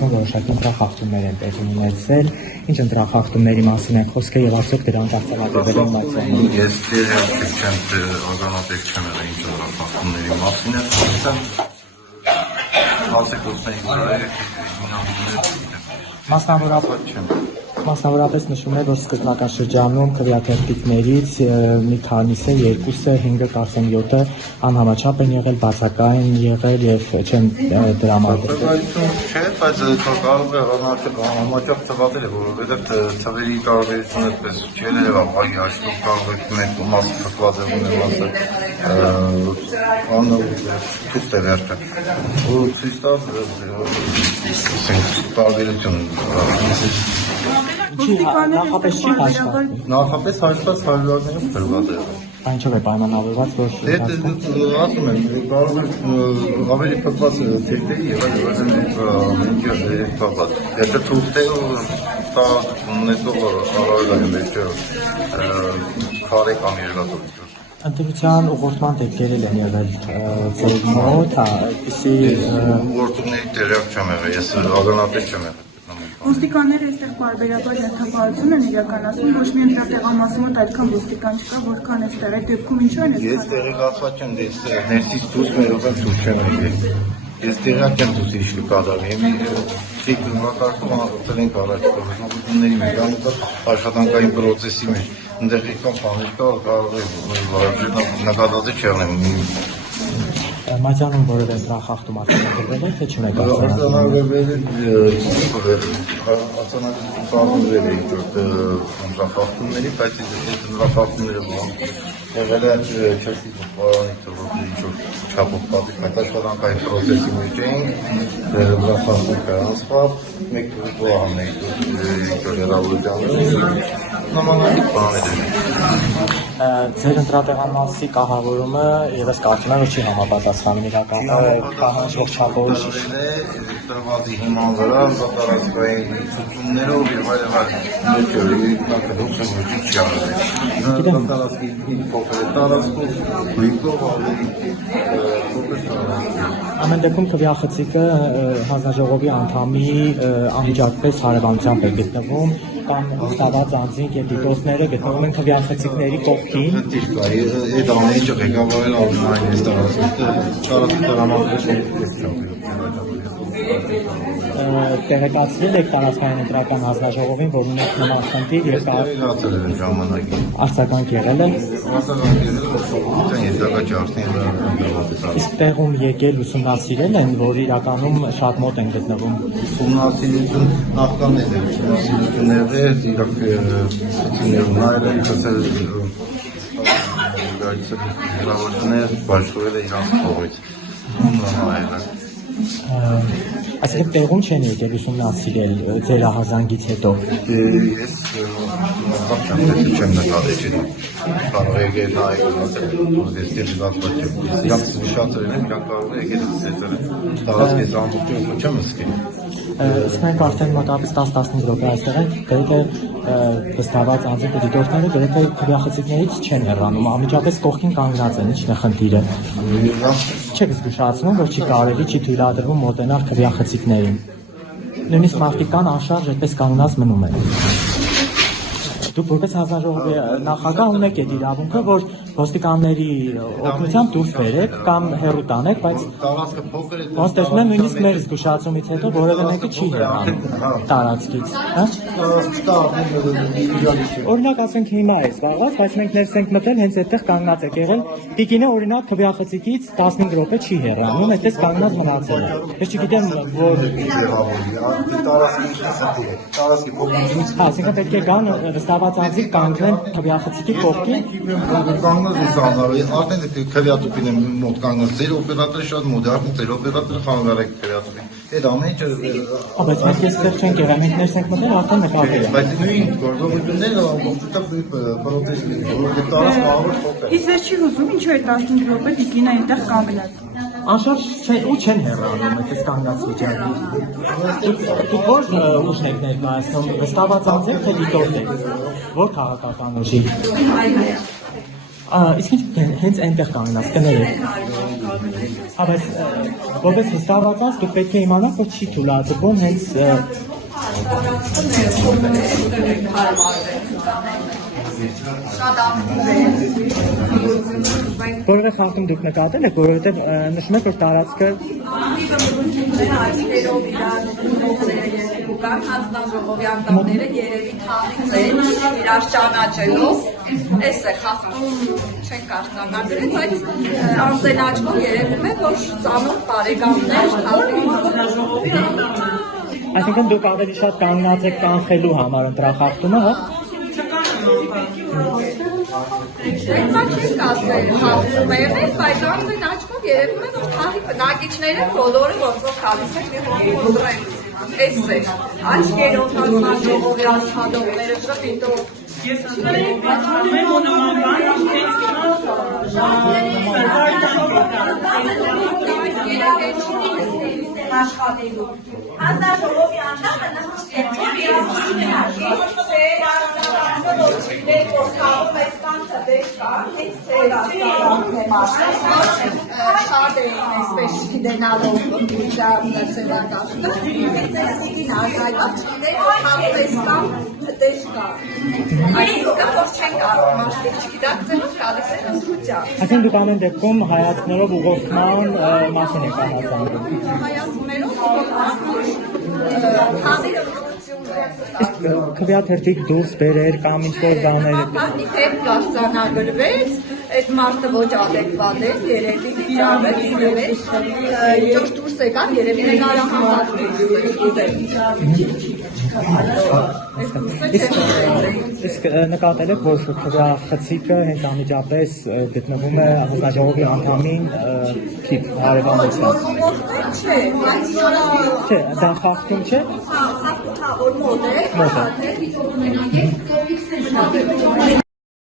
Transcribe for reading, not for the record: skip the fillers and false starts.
Հայաստանում որոշակի ընտրախախտումներ են տեղի ունեցել, ինչ ընտրախախտումների մասին է խոսքը եւ արդյոք դրանք արձանագրվել են մայրցամաքում։ Ես չեմ արձանագրել չեմ եղել ինչ ընտրախախտումների մասին է խոսքը։ Մասնավորապես նշում է, որ սկզբնական շրջանում քվեաթերթիկներից մի քանիսը, 2-ը, 5-ը, կարծեմ 7-ը անհամաչափ են եղել, բացակայ են եղել եւ չեն դրամադրվել։ Չէ, բայց կարող է համաչափ թվատել է, որովհետեւ թվերի տարբերությունը այդպես չէ, ապակի աշխուժ կարող է մեկ մասը թվված է, մի մասը թուղթ է վերջը։ Ու ցույց տա տարբերություն։ Նախապես հաշված հարյուրներով գրված է։ Այնչով է պայմանավորված, որ ասում եմ, կարող է ավելի փոխված թերթերի եւ այլ փոխված։ Եթե թուղթերը տա ունեցող առավելային մեջը քարե կամ երկաթուղթ։ Ընտրության ուղղորդման դեպքեր են եղել ձեր մոտ, այդպիսի ուղղորդումների տեղյակ չեմ եղել, ես ականատես չեմ եղել։ Ոստիկանները այստեղ բարբերաբար ենթակառություն են իրականացնում, ոչ մի ընտրատեղամասի մոտ այդքան ոստիկան չկա, որքան այստեղ այդ դեպքում ինչու են Ես տեղեկացված չեմ, ներսից դուրս մերով եմ դուրս չեմ եկել։ Ես տեղյակ եմ դուրս ինչ կկատարվի, թիք նկատարկում աղթել առաջ կողմությունների մեջ, աշխատանքային պրոցեսի մեջ, ընդեղ եկան բաներ կա, կարող է նկատածի չեղնեմ։ Մայրցամաքում որևէ ընտրախախտում արձանագրվել է, թե չունեք արձանագրվել է ընտրախախտումների, բայց այդ ընտրախախտումները եղել է չեսի պարանի թվոդի ինչ-որ չապով պատիկ, այդ աշխատանքային պրոցեսի մեջ էինք, ընտրախախտում կրանցված, մեկ թվոհան էինք ինչ-որ հեռավորություններում, նմանատիպ բաներ են։ Ձեր ընտրատեղամասի կահավորումը ևս կարծում եմ, որ չի համապատասխանում իրական պահանջող չափով։ Տրվածի հիման վրա, տարածքային ցուցումներով եւ այլն Ամեն դեպքում քվեախցիկը հանձնաժողովի անդամի անմիջապես հարևանությամբ է գտնվում կամ ստաված անձինք եւ դիտորդները գտնվում են քվեախցիկների կողքին։ Այդ ամեն ինչը ղեկավարել անձնային է Տեղեկացրել եք տարածքային ընտրական հանձնաժողովին, որ ունեք նման խնդիր եւ արձագանք եղել է։ Իսկ տեղում եկել ուսումնասիրել են, որ իրականում շատ մոտ են գտնվում։ Ուսումնասիրություն նախքան է ուսումնասիրությունները իրակ նայել են քսել հրավերներ բաշխվել է իրանց կողմից։ Այսինքն տեղում չեն եկել ուսումնասիրել ձեր ահազանգից հետո։ Ես չեմ նկատել, կարող է եկել նայել, իրանք շատերն են, իրանք կարող է եկել տարածքից ամբողջովին չեմ սկել։ Իսկ մենք արդեն մոտավորապես 10-15 րոպե այստեղ ենք, գրեթե վստահված անձինք ու դիտորդները գրեթե քվեախցիկներից չեն հեռանում, անմիջապես կողքին կանգնած են, ի՞նչն է խնդիրը։ Չեք զգուշացնում, որ չի կարելի, չի թույլատրվում մոտենալ քվեախցիկներին։ Նույնիսկ մարդիկ կան անշարժ այդպես կանգնած մնում են։ Դուք որպես հանձնաժողովի նախագահ ունեք այդ իրավունքը, որ ոստիկանների օգնությամբ դուրս բերեք կամ հեռու տանեք, բայց ոնց տեսնում եմ նույնիսկ մեր զգուշացումից հետո որևէ մեկը չի հեռանում տարածքից, հա։ Օրինակ ասենք հիմա է զբաղված, բայց մենք ներս ենք մտել, հենց այդտեղ կանգնած եք եղել։ Տիկինը օրինակ քվեախցիկից 15 րոպե չի հեռանում, այդպես կանգնած մնացել է։ Ես չգիտեմ, որ տարածքի փոփոխությունից ասենք պետք է գան վստահված անձիկ կանգնեն քվեախցիկի կողքին։ Կանգնած արդեն քվեատուփին եմ մոտ կանգնած, ձեր օպերատորը շատ մոտ է, արդեն ձեր օպերատորը խանգարել է քվեատուփին։ Այդ ամեն ինչը բայց մենք այստեղ չենք եղել, մենք ներս ենք մտել, արդեն նկատել ենք։ Բայց նույն գործողությունները ամբողջությամբ պրոտեստի են, որովհետև տարածքը ավելի փոքր է։ Իսկ ես չի հուզում, ինչու է 15 րոպե տիկինը այնտեղ կանգնած։ Անշարժ ու չեն հեռանում այդպես կանգնած վիճակի։ Դուք որ ուժն եք ներկայացնում, վստահված անձ եք, թե դիտորդ եք, որ քաղաքական ուժի։ Իսկ ինչ հենց այնտեղ կանգնած կներեք։ Բայց որպես հստակված դուք պետք է իմանաք, որ չի թույլատրվում հենց որևէ խախտում դուք նկատել եք, որովհետև նշում եք, որ տարածքը հանձնաժողովյանները երևի թաղից են իրար ճանաչելով, էս է խախտում չեն կարծանագրեց, այդ անձեն աչքով երևում է, որ ծանոթ բարեկամներ թաղից այսինքն դուք ավելի շատ կանգնած եք կանխելու համար ընտրախախտումը, հա? Այդքան չենք ասել խախտում է եղել, բայց անձեն աչքով երևում է, որ թաղի բնակիչները բոլորը ոնցով քալիս են մի հոդրեն, էս է, աչքերով հանձնաժողովյան հանդողները շպիտով Ես ասում եմ նման բան աշխատելու։ Հանձնաժողովի անդամը շատ էին այսպես չգիտենալով դարձերակաշտը, այսեցիկին արգայտավ չգիտեն, որ համպես կամ թտեշ կա։ Այսինքն, որ չեն կարող մարդիկ չգիտակցելով կալիս են ընդրության։ Այսինքն դուք ամեն դեպքում հայացքներով ուղղորդման մասին եք կանացանում։ Հայացքներով ուղղորդման թաղի ընդրությունն է։ Քվեաթերթիկ դուրս բերեր կամ ինչ-որ բաներ։ Հատի հետ կարձանագրվեց, այդ մարդը ոչ ադեկվատ է, երևի վիճակը դիմել, ինչ-որ դուրս եկան, երևի նկարահանվածներ Իսկ նկատել եք, որ քվեախցիկը հենց անմիջապես գտնվում է հանձնաժողովի անդամին հարևանությամբ։ Չէ, բայց Չէ, դա խախտում չէ։ որ մոտ է,